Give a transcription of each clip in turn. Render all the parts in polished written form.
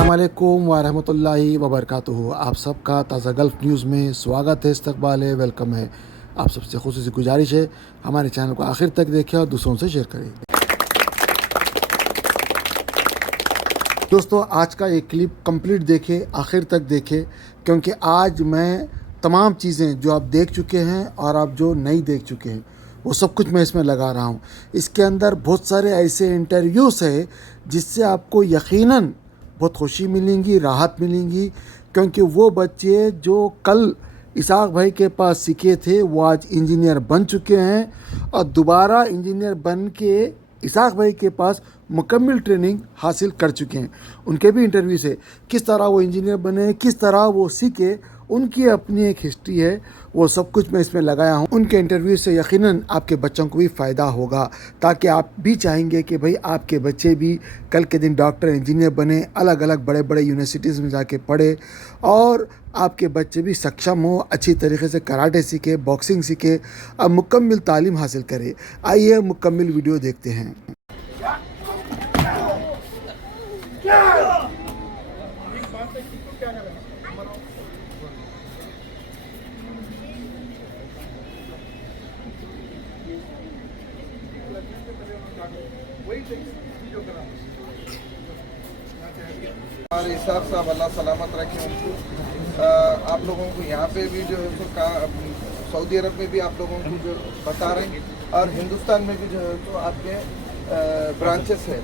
अस्सलामुअलैकुम वरहमतुल्लाहि वबरकातुहू। आप सबका ताज़ा गल्फ़ न्यूज़ में स्वागत है, इस्तकबाल है, वेलकम है। आप सबसे ख़ुसूसी गुजारिश है हमारे चैनल को आखिर तक देखें और दूसरों से शेयर करें। दोस्तों, आज का ये क्लिप कंप्लीट देखें, आखिर तक देखें, क्योंकि आज मैं तमाम चीज़ें जो आप देख चुके हैं और आप जो नहीं देख चुके हैं वो सब कुछ मैं इसमें लगा रहा हूँ। इसके अंदर बहुत सारे ऐसे इंटरव्यूज़ है जिससे आपको यकीनन बहुत खुशी मिलेंगी, राहत मिलेंगी, क्योंकि वो बच्चे जो कल इसाक भाई के पास सीखे थे वो आज इंजीनियर बन चुके हैं और दोबारा इंजीनियर बन के इसाक भाई के पास मुकम्मल ट्रेनिंग हासिल कर चुके हैं। उनके भी इंटरव्यू से किस तरह वो इंजीनियर बने, किस तरह वो सीखे, उनकी अपनी एक हिस्ट्री है, वो सब कुछ मैं इसमें लगाया हूँ। उनके इंटरव्यू से यकीनन आपके बच्चों को भी फ़ायदा होगा, ताकि आप भी चाहेंगे कि भाई आपके बच्चे भी कल के दिन डॉक्टर, इंजीनियर बने, अलग अलग बड़े बड़े यूनिवर्सिटीज़ में जाके पढ़े और आपके बच्चे भी सक्षम हो, अच्छी तरीके से कराटे सीखे, बॉक्सिंग सीखे और मुकम्मल तालीम हासिल करे। आइए मुकम्मल वीडियो देखते हैं। और इसाक साहब अल्लाह सलामत रखे उनको। आप लोगों को यहाँ पे भी जो है तो सऊदी अरब में भी आप लोगों को जो बता रहे हैं और हिंदुस्तान में भी जो है तो आपके ब्रांचेस है।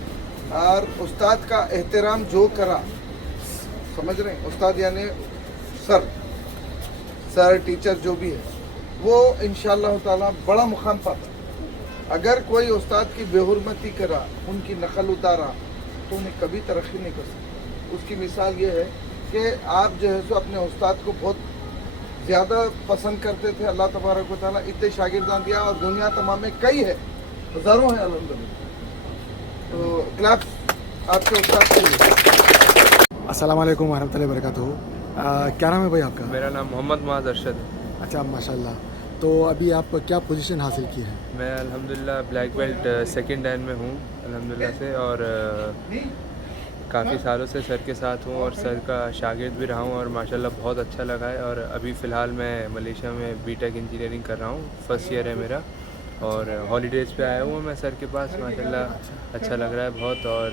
और उस्ताद का एहतराम जो करा, समझ रहे हैं, उस्ताद यानी सर टीचर जो भी है वो इंशाअल्लाह ताला बड़ा मुकाम पाता। अगर कोई उस्ताद की बेहुरमती करा, उनकी नकल उतारा, तो उन्हें कभी तरक्की नहीं कर सकता। उसकी मिसाल ये है कि आप जो है सो अपने उस्ताद को बहुत ज़्यादा पसंद करते थे, अल्लाह तबारक व तआला इतने शागिर्दान दिया और दुनिया तमाम में कई है, हज़ारों हैं अल्हम्दुलिल्लाह। तो क्लास आपके उस्ताद के लिए। अस्सलाम वालेकुम वरहमतुल्लाहि वबरकातुहू। क्या नाम है भाई आपका? मेरा नाम मोहम्मद मुआज़ अरशद है। अच्छा, माशाल्लाह। तो अभी आप क्या पोजीशन हासिल की है? मैं अल्हम्दुलिल्लाह ब्लैक बेल्ट सेकंड डैन में हूँ अल्हम्दुलिल्लाह से, और काफ़ी सालों से सर के साथ हूँ और सर का शागिर्द भी रहा हूँ और माशाल्लाह बहुत अच्छा लगा है। और अभी फ़िलहाल मैं मलेशिया में बीटेक इंजीनियरिंग कर रहा हूँ, फर्स्ट ईयर है मेरा और हॉलीडेज़ पे आया हूँ मैं सर के पास। माशाल्लाह अच्छा लग रहा है बहुत, और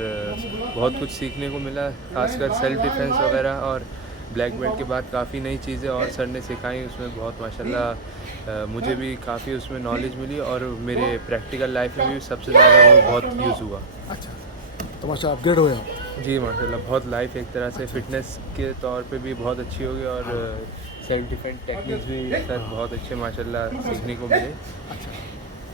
बहुत कुछ सीखने को मिला, ख़ासकर सेल्फ़ डिफेंस वगैरह। और ब्लैक बेल्ट के बाद काफ़ी नई चीज़ें और सर ने सिखाई, उसमें बहुत माशाल्लाह मुझे भी काफ़ी उसमें नॉलेज मिली और मेरे प्रैक्टिकल लाइफ में भी सबसे ज़्यादा वो बहुत यूज़ हुआ। अच्छा, तो माशाल्लाह अपग्रेड हो आप? जी माशाल्लाह, बहुत लाइफ एक तरह से फ़िटनेस के तौर पे भी बहुत अच्छी होगी और सेल्फ डिफेंस टेक्निक्स भी सर बहुत अच्छे माशाल्लाह सीखने को मिले। अच्छा,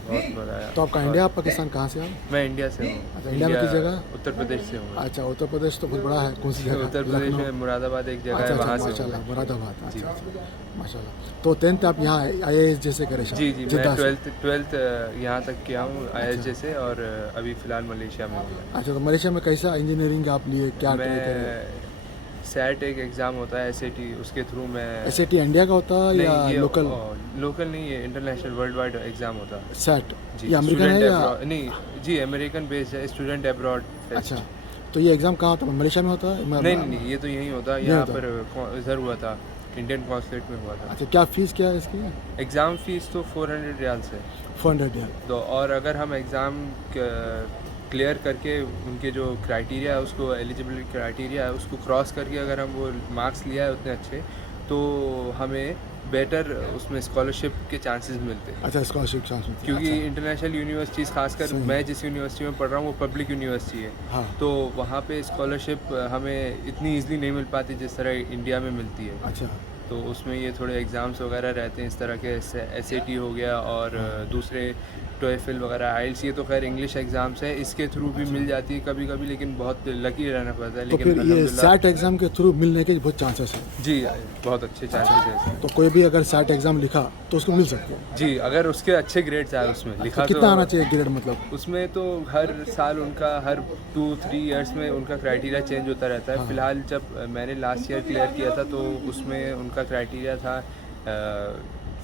बहुत मज़ा आया। तो आपका इंडिया, पाकिस्तान कहाँ से आप? मैं इंडिया से हूँ। अच्छा, इंडिया में किस जगह? उत्तर प्रदेश से हूँ। अच्छा, उत्तर प्रदेश तो बहुत बड़ा है, कौन सी जगह? उत्तर प्रदेश में मुरादाबाद एक जगह अच्छा है, अच्छा, वहाँ से हूँ माशाल्लाह, मैं। मुरादाबाद। अच्छा अच्छा, माशाल्लाह। तो 10th आप यहाँ IAS जैसे करे? जी मैं जिद्दा से? 12th यहाँ तक किया हूँ ISJ से, और अभी फ़िलहाल मलेशिया में हूँ। अच्छा, तो मलेशिया में कैसा इंजीनियरिंग आप लिए, क्या ट्राई करे? मैं SAT एक एग्ज़ाम होता है SAT, उसके थ्रू मैं SAT इंडिया का होता है या नहीं, ये लोकल? नहीं, ये इंटरनेशनल वर्ल्ड वाइड एग्ज़ाम होता है। SAT जी, ये अमेरिकन है स्टूडेंट या? एब्रॉड नहीं, जी अमेरिकन बेस्ड है, स्टूडेंट एब्रॉड फेस्ट। अच्छा, तो ये एग्ज़ाम कहाँ होता है, मलेशिया में होता है? नहीं, ये तो यहीं होता है, यहीं यहाँ होता पर इधर हुआ था, इंडियन कॉन्सुलेट में हुआ था। अच्छा, क्या फ़ीस क्या है इसकी? एग्ज़ाम फ़ीस तो 400 रियाल है। 400 रियाल। तो और अगर हम एग्ज़ाम क्लियर करके उनके जो क्राइटेरिया है, उसको एलिजिबिलिटी क्राइटेरिया है, उसको क्रॉस करके अगर हम वो मार्क्स लिया है उतने अच्छे, तो हमें बेटर उसमें स्कॉलरशिप के चांसेस मिलते हैं। अच्छा, स्कॉलरशिप चांस मिलती है। क्योंकि अच्छा, इंटरनेशनल यूनिवर्सिटीज़, खासकर सही। मैं जिस यूनिवर्सिटी में पढ़ रहा हूँ वो पब्लिक यूनिवर्सिटी है, हाँ। तो वहाँ पे स्कॉलरशिप हमें इतनी ईज़िली नहीं मिल पाती जिस तरह इंडिया में मिलती है। अच्छा, तो उसमें ये थोड़े एग्ज़ाम्स वगैरह रहते हैं इस तरह के, SAT हो गया और दूसरे TOEFL वगैरह, IELTS, ये तो खैर इंग्लिश एग्ज़ाम्स है, इसके थ्रू भी मिल जाती है कभी कभी, लेकिन बहुत लकी रहना पड़ता है। तो लेकिन फिर ये अल्हम्दुलिल्लाह SAT एग्ज़ाम के थ्रू मिलने के बहुत चांसेस हैं? जी बहुत अच्छे चांसेस हैं इसके। तो कोई भी अगर SAT एग्ज़ाम लिखा तो उसको मिल सकते हैं? जी, अगर उसके अच्छे ग्रेड्स आए उसमें लिखा तो कितना आना चाहिए ग्रेड, मतलब? उसमें तो हर साल उनका, हर 2-3 इयर्स में उनका क्राइटेरिया चेंज होता रहता है। हाँ। फ़िलहाल जब मैंने लास्ट ईयर क्लियर किया था तो उसमें उनका क्राइटेरिया था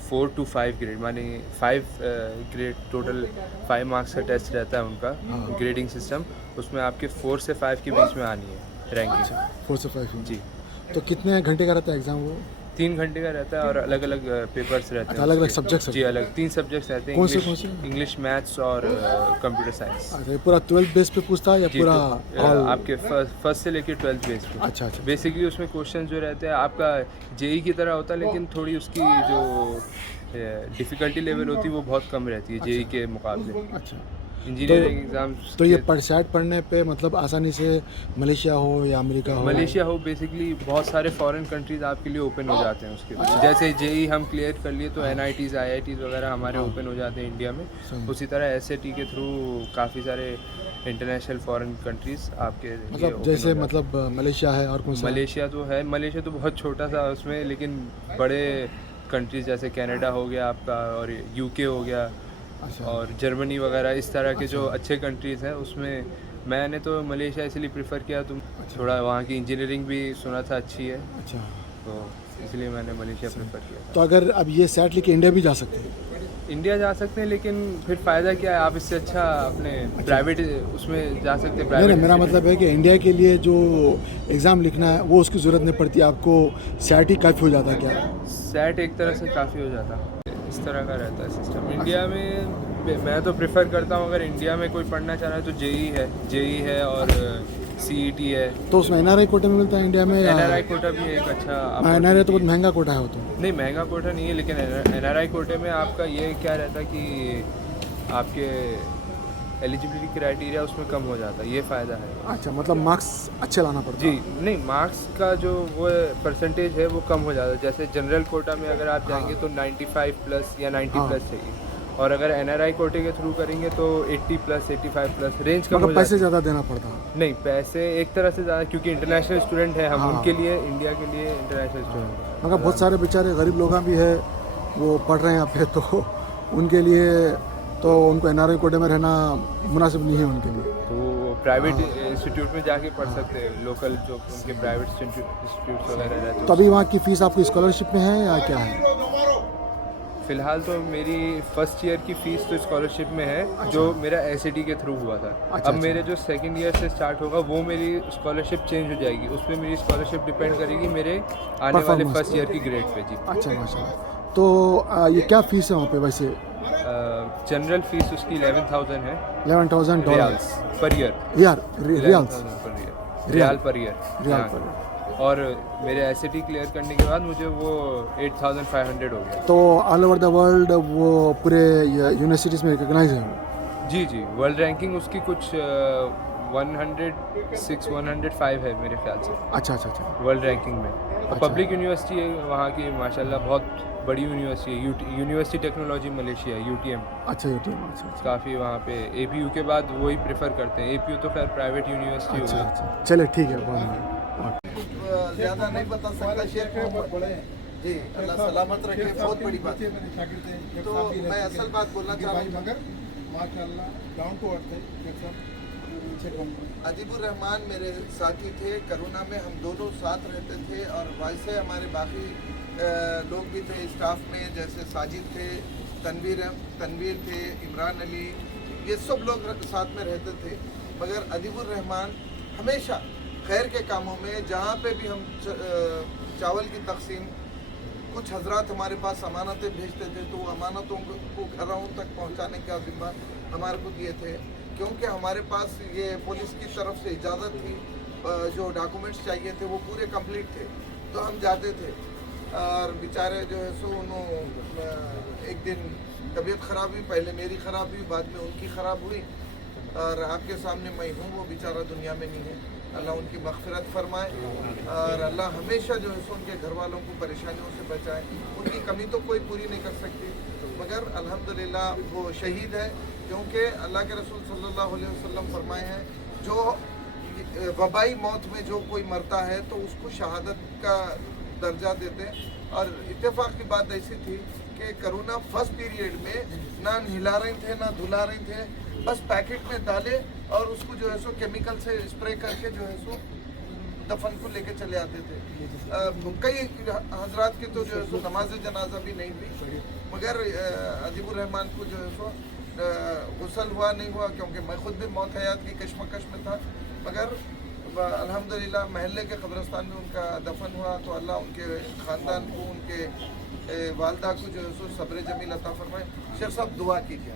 4 to 5 ग्रेड, माने 5 ग्रेड, टोटल 5 मार्क्स का टेस्ट रहता है उनका ग्रेडिंग सिस्टम, उसमें आपके 4 से 5 के बीच में आनी है। रैंकिंग। 4 से 5 जी, तो कितने घंटे का रहता है एग्ज़ाम वो? 3 घंटे का रहता है और अलग अलग पेपर्स रहते हैं अच्छा, अलग-अलग उसके। सब्जेक्ट्स जी, अलग 3 सब्जेक्ट्स रहते हैं, कौन से? इंग्लिश, मैथ्स और कंप्यूटर साइंस। अच्छा, ये पूरा 12th बेस पे पूछता है या जी, पूरा तो ऑल? आपके फर्स्ट से लेके 12th बेस पे। अच्छा, अच्छा। बेसिकली उसमें क्वेश्चन जो रहते हैं आपका जेई की तरह होता है, लेकिन थोड़ी उसकी जो डिफ़िकल्टी लेवल होती है वो बहुत कम रहती है जेई के मुकाबले। अच्छा। इंजीनियरिंग एग्ज़ाम्स तो ये शायद पढ़ने पे मतलब आसानी से मलेशिया हो या अमेरिका हो? मलेशिया हो, बेसिकली बहुत सारे फॉरेन कंट्रीज़ आपके लिए ओपन हो जाते हैं उसके लिए। जैसे जेई हम क्लियर कर लिए तो एनआईटीज़, आईआईटीज़ वगैरह हमारे ओपन हो जाते हैं इंडिया में। सही। उसी तरह एसएटी के थ्रू काफ़ी सारे इंटरनेशनल फॉरेन कंट्रीज़ आपके लिए मतलब open जैसे हो जाते हैं। मतलब मलेशिया है और कौन सा? मलेशिया तो बहुत छोटा सा उसमें, लेकिन बड़े कंट्रीज़ जैसे कनाडा हो गया आपका और यूके हो गया अच्छा, और जर्मनी वगैरह, इस तरह के जो अच्छे कंट्रीज़ हैं उसमें मैंने तो मलेशिया इसलिए प्रेफर किया। तुम थोड़ा वहाँ की इंजीनियरिंग भी सुना था अच्छी है, अच्छा। तो इसलिए मैंने मलेशिया प्रेफर किया तो अगर अब ये सेट लेके इंडिया भी जा सकते हैं? था। इंडिया जा सकते हैं, लेकिन फिर फ़ायदा क्या है, आप इससे अच्छा अपने प्राइवेट उसमें जा सकते हैं। नहीं प्राइवेट नहीं, मेरा मतलब है कि इंडिया के लिए जो एग्ज़ाम लिखना है वो उसकी ज़रूरत नहीं पड़ती, आपको सेट ही काफ़ी हो जाता है क्या? सेट एक तरह से काफ़ी हो जाता, इस तरह का रहता है सिस्टम इंडिया में। मैं तो प्रेफर करता हूँ अगर इंडिया में कोई पढ़ना चाह रहा है तो जेई है और सीईटी है। तो उसमें एनआरआई कोटे में मिलता है इंडिया में या? एनआरआई कोटा भी एक अच्छा एनआरआई तो बहुत opportunity महंगा कोटा है वो तो। है। नहीं, महंगा कोटा नहीं है, लेकिन एनआरआई कोटे में आपका ये क्या रहता है कि आपके एलिजिबिलिटी क्राइटेरिया उसमें कम हो जाता है, ये फ़ायदा है। अच्छा, मतलब मार्क्स अच्छे लाना पड़ता जी, है? नहीं, मार्क्स का जो वो परसेंटेज है वो कम हो जाता है। जैसे जनरल कोटा में अगर आप जाएंगे तो 95 प्लस या 90 प्लस चाहिए, और अगर एनआरआई कोटे के थ्रू करेंगे तो 80 प्लस, 85 प्लस रेंज कम हो मतलब जाती पैसे ज़्यादा देना पड़ता है? है। नहीं, पैसे एक तरह से ज़्यादा, क्योंकि इंटरनेशनल स्टूडेंट है हम, उनके लिए, इंडिया के लिए इंटरनेशनल स्टूडेंट। मगर बहुत सारे बेचारे गरीब लोग भी है वो पढ़ रहे हैं यहाँ पे, तो उनके लिए तो उनको एनआरआई कोटे में रहना मुनासिब नहीं है उनके लिए। तो वो प्राइवेट इंस्टीट्यूट में जाके पढ़ सकते हैं, लोकल जो उनके प्राइवेट इंस्टीट्यूट्स वगैरह रहते हैं। तो अभी वहाँ की फ़ीस आपकी स्कॉलरशिप में है या क्या है? फ़िलहाल तो मेरी फर्स्ट ईयर की फ़ीस तो स्कॉलरशिप में है, जो मेरा एसएटी के थ्रू हुआ था। अच्छा, अब मेरे जो सेकंड ईयर से स्टार्ट होगा वो मेरी स्कॉलरशिप चेंज हो जाएगी, उस पर मेरी स्कॉलरशिप डिपेंड करेगी मेरे आने वाले Performance फर्स्ट ईयर की ग्रेड पे। जी, अच्छा, माशाल्लाह। तो ये क्या फ़ीस है वहाँ पे वैसे? जनरल फीस उसकी 11,000 है $11,000 रियाल्स पर ईयर। यार riyals? 11,000 per year, riyal riyal per year. Riyal हाँ। पर। और मेरे एसएटी क्लियर करने के बाद मुझे वो 8,500 हो गया। तो ऑल ओवर द वर्ल्ड वो पूरे यूनिवर्सिटीज़ में रिकॉग्नाइज है वो? जी जी, वर्ल्ड रैंकिंग उसकी कुछ 106 105 है मेरे ख्याल से, अच्छा अच्छा अच्छा। वर्ल्ड रैंकिंग में। और पब्लिक यूनिवर्सिटी है वहाँ की, माशाल्लाह बहुत बड़ी यूनिवर्सिटी है, यूनिवर्सिटी टेक्नोलॉजी मलेशिया, यूटीएम। अच्छा यूटीएम, अच्छा अच्छा काफ़ी वहाँ पे एपीयू के बाद वही प्रेफर करते हैं। एपीयू तो खैर प्राइवेट यूनिवर्सिटी हो अच्छा गई। अच्छा। चलिए ठीक है, बहुत बढ़िया। ज़्यादा नहीं बता सकता शेख मोहम्मद जी, अल्लाह सलामत रखे, बहुत बड़ी बात है। तो मैं असल बात बोलना चाह रहा हूँ, मगर माशाल्लाह डाउन टू अर्थ है सब पीछे कम। अजीबुर रहमान मेरे साथी थे, करोना में हम दोनों साथ रहते थे, और वैसे हमारे बाकी लोग भी थे स्टाफ में, जैसे साजिद थे, तनवीर थे, इमरान अली, ये सब लोग साथ में रहते थे। मगर अजीबुर रहमान हमेशा खैर के कामों में, जहाँ पे भी हम चावल की तकसीम, कुछ हजरात हमारे पास अमानतें भेजते थे, तो वो अमानतों को घरों तक पहुँचाने का जिम्मा हमारे को दिए थे, क्योंकि हमारे पास ये पुलिस की तरफ से इजाज़त थी, जो डॉक्यूमेंट्स चाहिए थे वो पूरे कंप्लीट थे, तो हम जाते थे। और बेचारे जो है सो उन्होंने एक दिन तबीयत ख़राब हुई, पहले मेरी ख़राब हुई, बाद में उनकी ख़राब हुई, और आपके सामने मैं हूँ, वो बेचारा दुनिया में नहीं है। अल्लाह उनकी मग़फ़िरत फरमाए, और अल्लाह हमेशा जो है सो उनके घर वालों को परेशानियों से बचाए। उनकी कमी तो कोई पूरी नहीं कर सकती, मगर अल्हम्दुलिल्लाह वो शहीद है, क्योंकि अल्लाह के रसूल सल्लल्लाहु अलैहि वसल्लम फरमाए हैं, जो वबाई मौत में जो कोई मरता है तो उसको शहादत का दर्जा देते हैं। और इत्तेफाक की बात ऐसी थी कि कोरोना फर्स्ट पीरियड में ना नहला रहे थे ना धुला रहे थे, बस पैकेट में डाले और उसको जो है सो केमिकल से स्प्रे करके जो है सो दफन को लेके चले आते थे। कई हजरात की तो जो है सो नमाज जनाजा भी नहीं हुई, मगर अजीबुर रहमान को जो है सो गुस्ल हुआ नहीं हुआ, क्योंकि मैं खुद भी मौत हयात की कश्मकश में था, मगर अल्हम्दुलिल्लाह महल्ले के कब्रिस्तान में उनका दफन हुआ, तो अल्लाह उनके ख़ानदान को, उनके वालदा को जो है सो सब्र जमील अता फरमाए। शेख साहब दुआ कीजिए।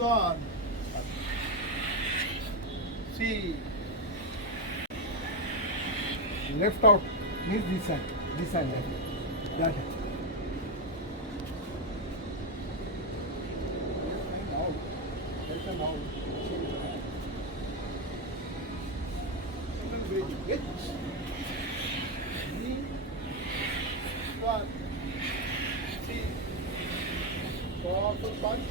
Son. See. Left out means this side left. That side. Out. There is an out. H. D. One. C. Powerful punch.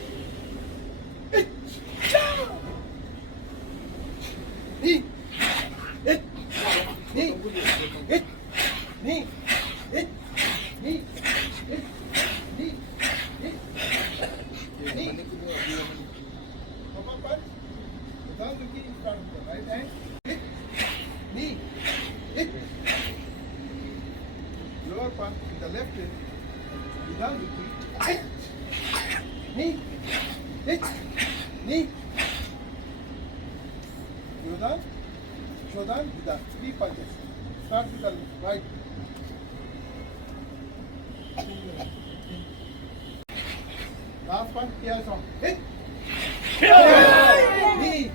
Lower punch in the left hand, without repeat. Knee, hit, knee. Shodan, without 3 punches. Start with the right. Last one, here on. Hit. Knee.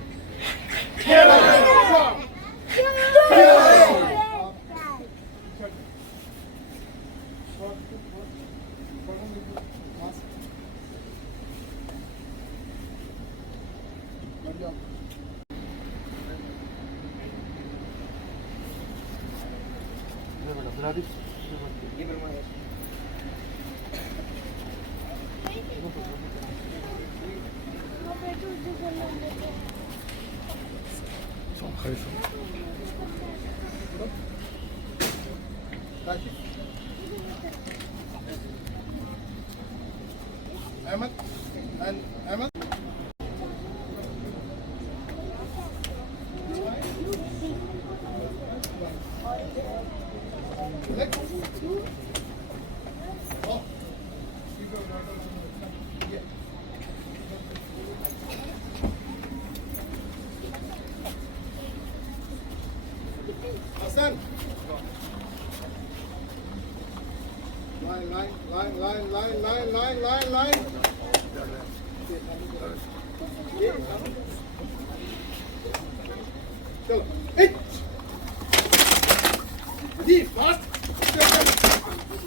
Ahmed and Ahmed. Next. Oh. Yeah. Hassan. Line. चलो जी fast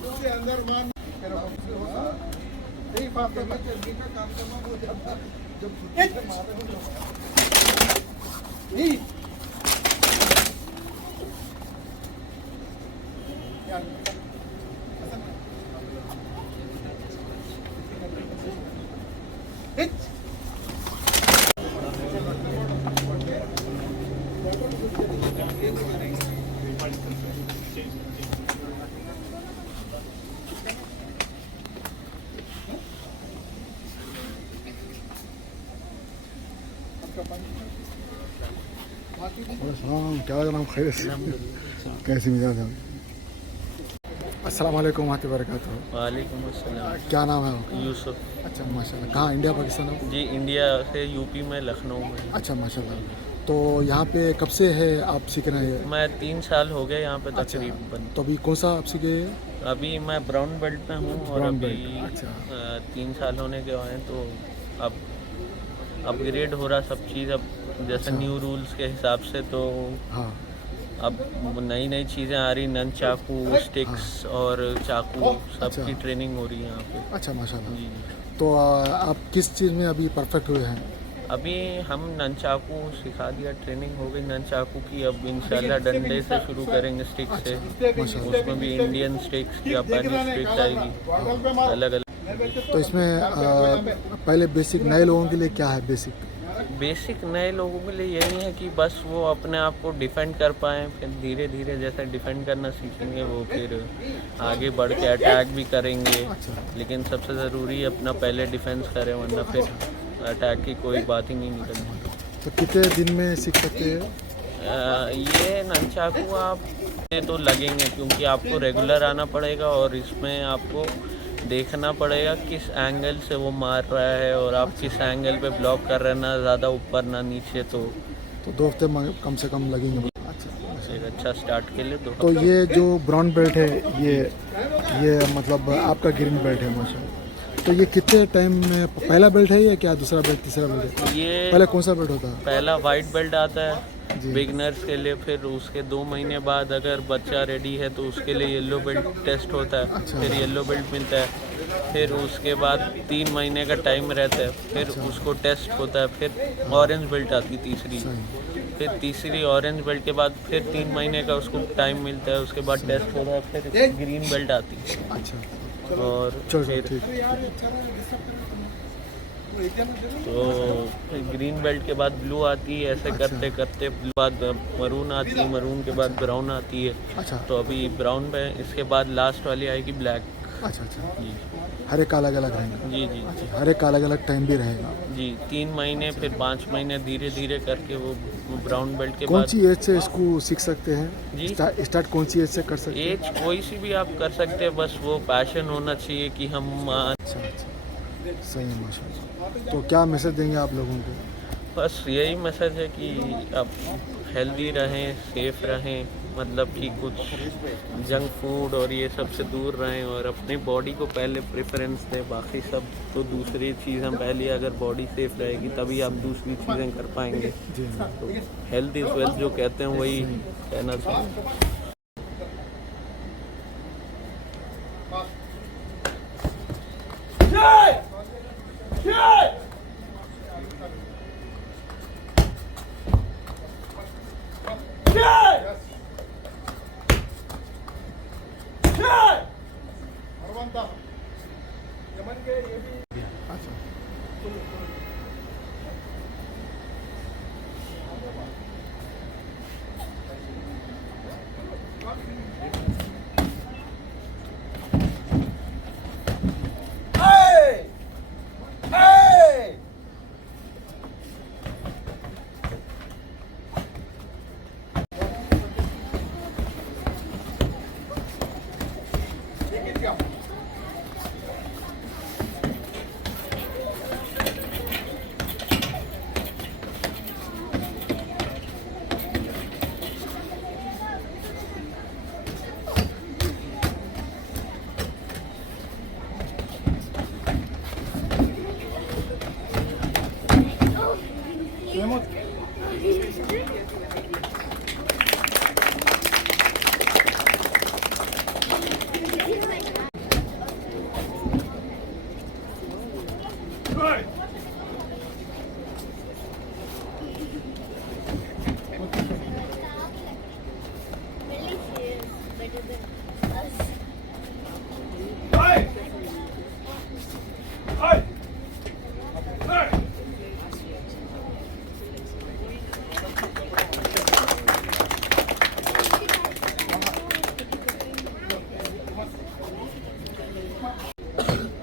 उसके अंदर मान नहीं fast करना चलने का काम करना हो जाता जब छुट्टी से मारे हो नहीं क्या जनाब खैर कैसे मिजाज है अस्सलाम वालेकुम वरहमतुल्लाहि वबरकातुहू। वालेकुम अस्सलाम। क्या नाम है आपका? यूसुफ। अच्छा माशाल्लाह। कहाँ, इंडिया पाकिस्तान हो? जी इंडिया से यूपी में लखनऊ में। अच्छा माशाल्लाह। तो यहाँ पे कब से है आप सीख रहे हैं? मैं 3 साल हो गए यहाँ पे अच्छा। तकरीबन। तो अभी कौन सा आप सीखे? अभी मैं ब्राउन बेल्ट में हूँ और ब्राउन अभी बेल्ट, अच्छा। 3 साल होने के हुए हैं तो अब अपग्रेड हो रहा सब चीज़ अब जैसे अच्छा। न्यू रूल्स के हिसाब से तो हाँ अब नई नई चीज़ें आ रही नन चाकू स्टिक्स और चाकू सबकी अच्छा। ट्रेनिंग हो रही है यहाँ पे। अच्छा माशाल्लाह। जी तो आप किस चीज़ में अभी परफेक्ट हुए हैं? अभी हम ननचाकू सिखा दिया ट्रेनिंग हो गई ननचाकू की अब इंशाल्लाह डंडे से शुरू करेंगे स्टिक से माशाल्लाह। उसमें भी इंडियन स्टिक्स जापानी स्टिक्स आएगी अलग अलग। तो इसमें पहले बेसिक नए लोगों के लिए क्या है बेसिक? बेसिक नए लोगों के लिए यही है कि बस वो अपने आप को डिफेंड कर पाएँ फिर धीरे धीरे जैसे डिफेंड करना सीखेंगे वो फिर आगे बढ़ के अटैक भी करेंगे लेकिन सबसे ज़रूरी है अपना पहले डिफेंस करें वरना फिर अटैक की कोई बात ही नहीं निकलती। तो कितने दिन में सीख सकते हैं? ये ननचाकू आप ये तो लगेंगे क्योंकि आपको रेगुलर आना पड़ेगा और इसमें आपको देखना पड़ेगा किस एंगल से वो मार रहा है और आप किस एंगल पे ब्लॉक कर रहे हैं ना ज़्यादा ऊपर ना नीचे तो 2 हफ्ते कम से कम लगेंगे। अच्छा। एक अच्छा स्टार्ट के लिए तो ये जो ब्राउन बेल्ट है ये मतलब आपका ग्रीन बेल्ट है माशाल्लाह। तो ये कितने टाइम में पहला बेल्ट है या क्या दूसरा बेल्ट तीसरा बेल्ट है? ये पहले कौन सा बेल्ट होता है? पहला वाइट बेल्ट आता है बिगनर्स के लिए फिर उसके 2 महीने बाद अगर बच्चा रेडी है तो उसके लिए येलो बेल्ट टेस्ट होता है फिर येलो बेल्ट मिलता है फिर उसके बाद 3 महीने का टाइम रहता है फिर उसको टेस्ट होता है फिर ऑरेंज बेल्ट आती तीसरी फिर तीसरी ऑरेंज बेल्ट के बाद फिर 3 महीने का उसको टाइम मिलता है उसके बाद टेस्ट होता है फिर ग्रीन बेल्ट आती है। अच्छा और चलो फिर ठीक। तो ग्रीन बेल्ट के बाद ब्लू आती है ऐसे करते करते ब्लू बाद मरून आती है मरून के बाद ब्राउन आती है। अच्छा तो अभी ब्राउन पे इसके बाद लास्ट वाली आएगी ब्लैक। अच्छा अच्छा। जी हर एक अलग अलग रहेगा? जी जी हर एक अलग अलग टाइम भी रहेगा? जी 3 महीने फिर 5 महीने धीरे धीरे करके वो ब्राउन बेल्ट के कौन बाद सी एज से इसको सीख सकते हैं? जी। स्टार्ट कौन सी एज से कर सकते हैं? एज कोई सी भी आप कर सकते हैं बस वो पैशन होना चाहिए कि हम अच्छा अच्छा सही है माशाल्लाह। तो क्या मैसेज देंगे आप लोगों को? बस यही मैसेज है कि आप हेल्दी रहें सेफ रहें मतलब कि कुछ जंक फूड और ये सब से दूर रहें और अपनी बॉडी को पहले प्रेफरेंस दें बाकी सब तो दूसरी चीज़ हम पहले अगर बॉडी सेफ रहेगी तभी आप दूसरी चीज़ें कर पाएंगे। जी तो हेल्थ इज़ वेल्थ जो कहते हैं वही कहना चाहिए।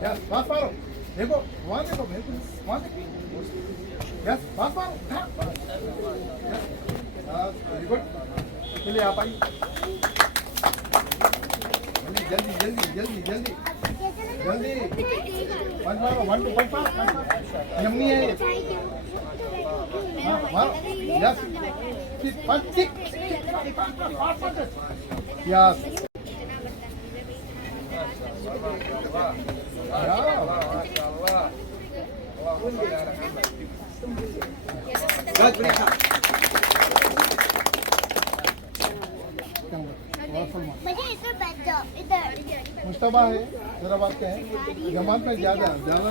Yes, fast forward. देखो वहाँ देखो बिल्कुल वहाँ देखो। Yes, fast forward. Yes, very good. चलिए आप आइए। जल्दी जल्दी जल्दी जल्दी जल्दी पंच मारो 1 2 पंच मारो यम्मी है ये हाँ मारो यस पंच किक यस मुझे इधर बैठ जाओ इधर मुश्तबा है जरा बात क्या है जमात में ज्यादा ज्यादा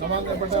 जमात में बड़ा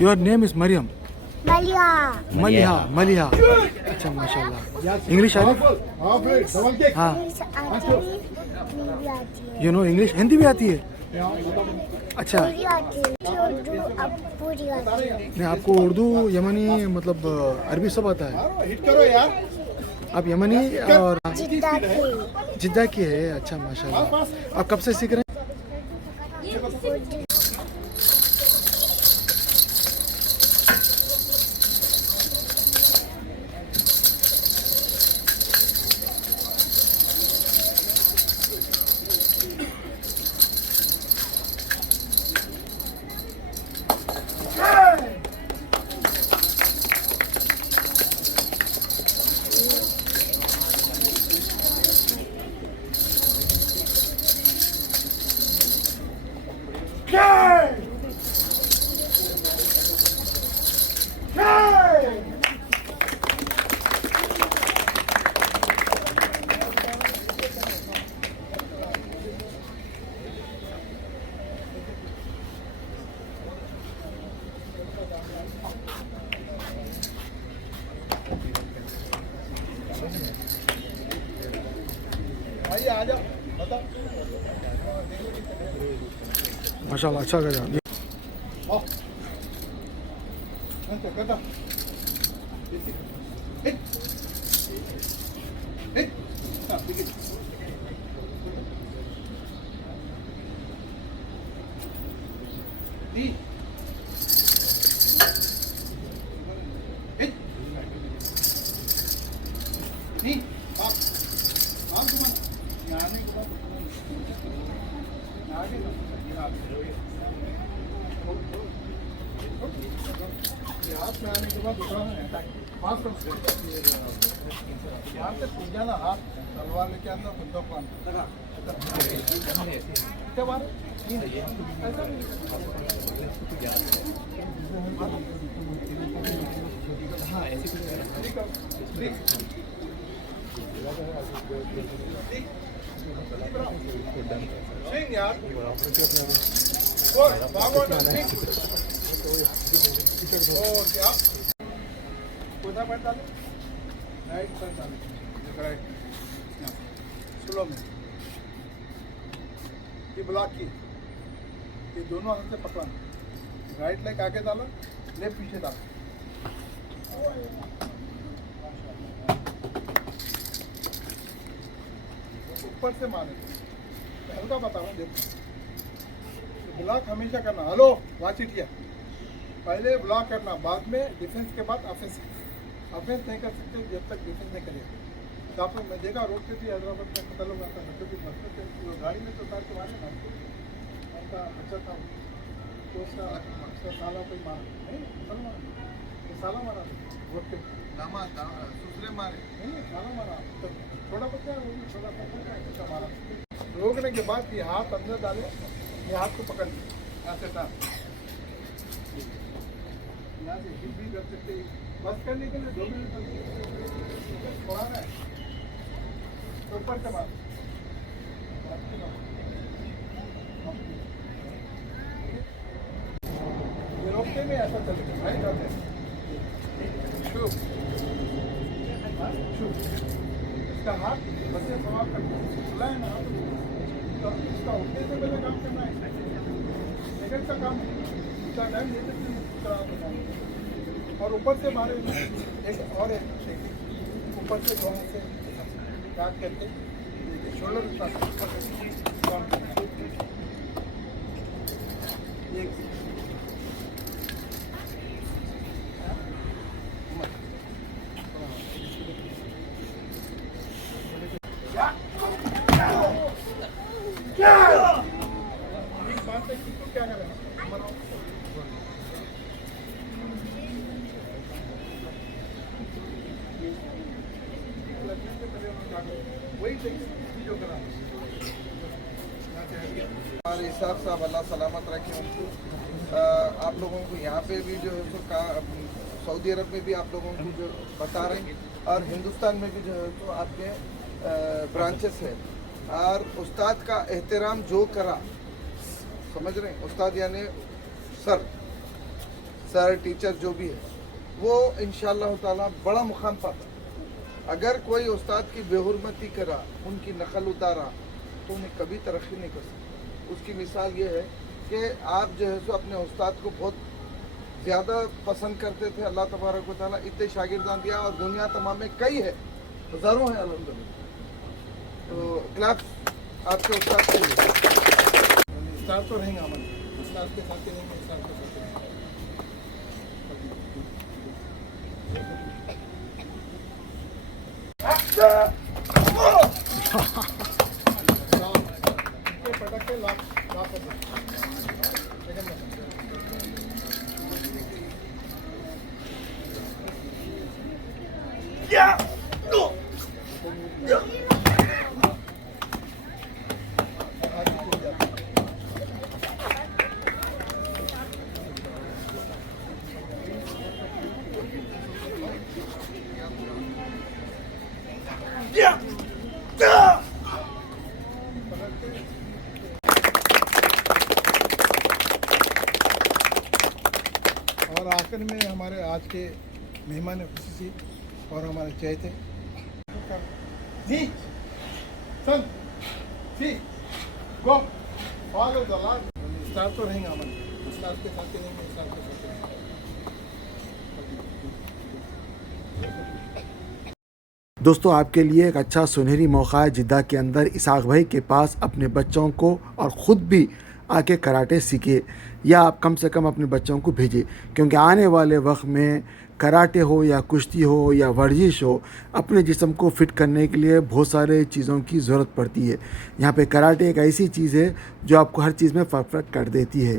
Your name is Mariam. मलिया मलिहा मलिहा अच्छा माशाल्लाह इंग्लिश आती हाँ फिर डबल किक हाँ मेरी आती है यू नो इंग्लिश हिंदी भी आती है अच्छा मेरी आती है उर्दू अब पूरी आती है नहीं आपको उर्दू यमनी मतलब अरबी सब आता है हिट करो यार आप यमनी और जिद्दा की जिद्दा की है अच्छा माशाल्लाह आप कब से सीख रहे हैं आइए आ जाओ बताओ माशाल्लाह अच्छा कर कदम हिट हिट हाँ बिगिन डी हिट डी आप तुम्हारा आने के बाद आगे हाथ में आने के बाद उठाना है पास कर यहाँ से टूट जाना हाथ तलवार लेके अंदर मुद्दा पान क्या बात सिंह यार ओके आप कोथा पर डालो राइट पर डालो राइट स्लो में ये ब्लॉक की ये दोनों हाथ से पकड़ना राइट लेग आगे डालो लेफ्ट पीछे डालो ऊपर से मारे हल्का बता रहा हूँ देखो ब्लॉक हमेशा करना हेलो वॉच इट हियर पहले ब्लॉक करना बाद में डिफेंस के बाद ऑफेंस ऑफेंस नहीं कर सकते जब तक डिफेंस नहीं करेगा तो आप मैं देखा रोड पे भी हैदराबाद में पता लोग आता है क्योंकि बस में गाड़ी में तो उतार के मारे ना उनका अच्छा था तो उसका साला कोई मारा नहीं साला मारा रोड पे दूसरे मारे नहीं साला मारा तो थोड़ा बच्चा वो भी थोड़ा सा मारा रोकने के बाद ये हाथ अंदर डाले ये हाथ को पकड़ ऐसे डाल यहाँ से हिट भी कर सकते बस करने के लिए 2 मिनट थोड़ा ना तो ऊपर से मार ये रोकते में ऐसा चलेगा राइट होते शुभ शुभ इसका हाथ बस से समाप्त करना खुला है ना तो इसका उठने से पहले काम करना है सेकंड का काम इसका टाइम लेते और ऊपर से मारे एक और ऊपर से दोनों से काट करके शोल्डर ऊपर एक वही वीडियो करा और इसाक साहब अल्लाह सलामत रखे उनको। आप लोगों को यहाँ पे भी जो है तो सऊदी अरब में भी आप लोगों को जो बता रहे हैं और हिंदुस्तान में भी जो है तो आपके ब्रांचेस है। और उस्ताद का एहतराम जो करा, समझ रहे हैं, उस्ताद यानी सर टीचर जो भी है, वो इंशाअल्लाह ताला बड़ा मुकाम पाता। अगर कोई उस्ताद की बेहुरमती करा, उनकी नकल उतारा, तो उन्हें कभी तरक्की नहीं कर सकता। उसकी मिसाल ये है कि आप जो है सो अपने उस्ताद को बहुत ज़्यादा पसंद करते थे, अल्लाह तबारक व तआला इतने शागिर्दान दिया और दुनिया तमाम में कई है, हज़ारों हैं अल्हम्दुलिल्लाह। तो क्लास आपके उस्ताद के लिए स्टार तो रहेंगे अमन, स्टार के साथ रहेंगे, स्टार के साथ रहेंगे। पटाखे ला कर दो। सेकंड में और आखिर में हमारे आज के मेहमान खुशी और हमारे चहेते जी सन सी go follow the lord. Star तो रहेंगे अमन, स्टार के साथ रहेंगे, स्टार के साथ रहेंगे। दोस्तों, आपके लिए एक अच्छा सुनहरी मौका है जिद्दा के अंदर इसाक भाई के पास अपने बच्चों को और ख़ुद भी आके कराटे सीखिए, या आप कम से कम अपने बच्चों को भेजिए, क्योंकि आने वाले वक्त में कराटे हो या कुश्ती हो या वर्जिश हो, अपने जिस्म को फ़िट करने के लिए बहुत सारे चीज़ों की ज़रूरत पड़ती है। यहाँ पे कराटे एक ऐसी चीज़ है जो आपको हर चीज़ में परफेक्ट कर देती है।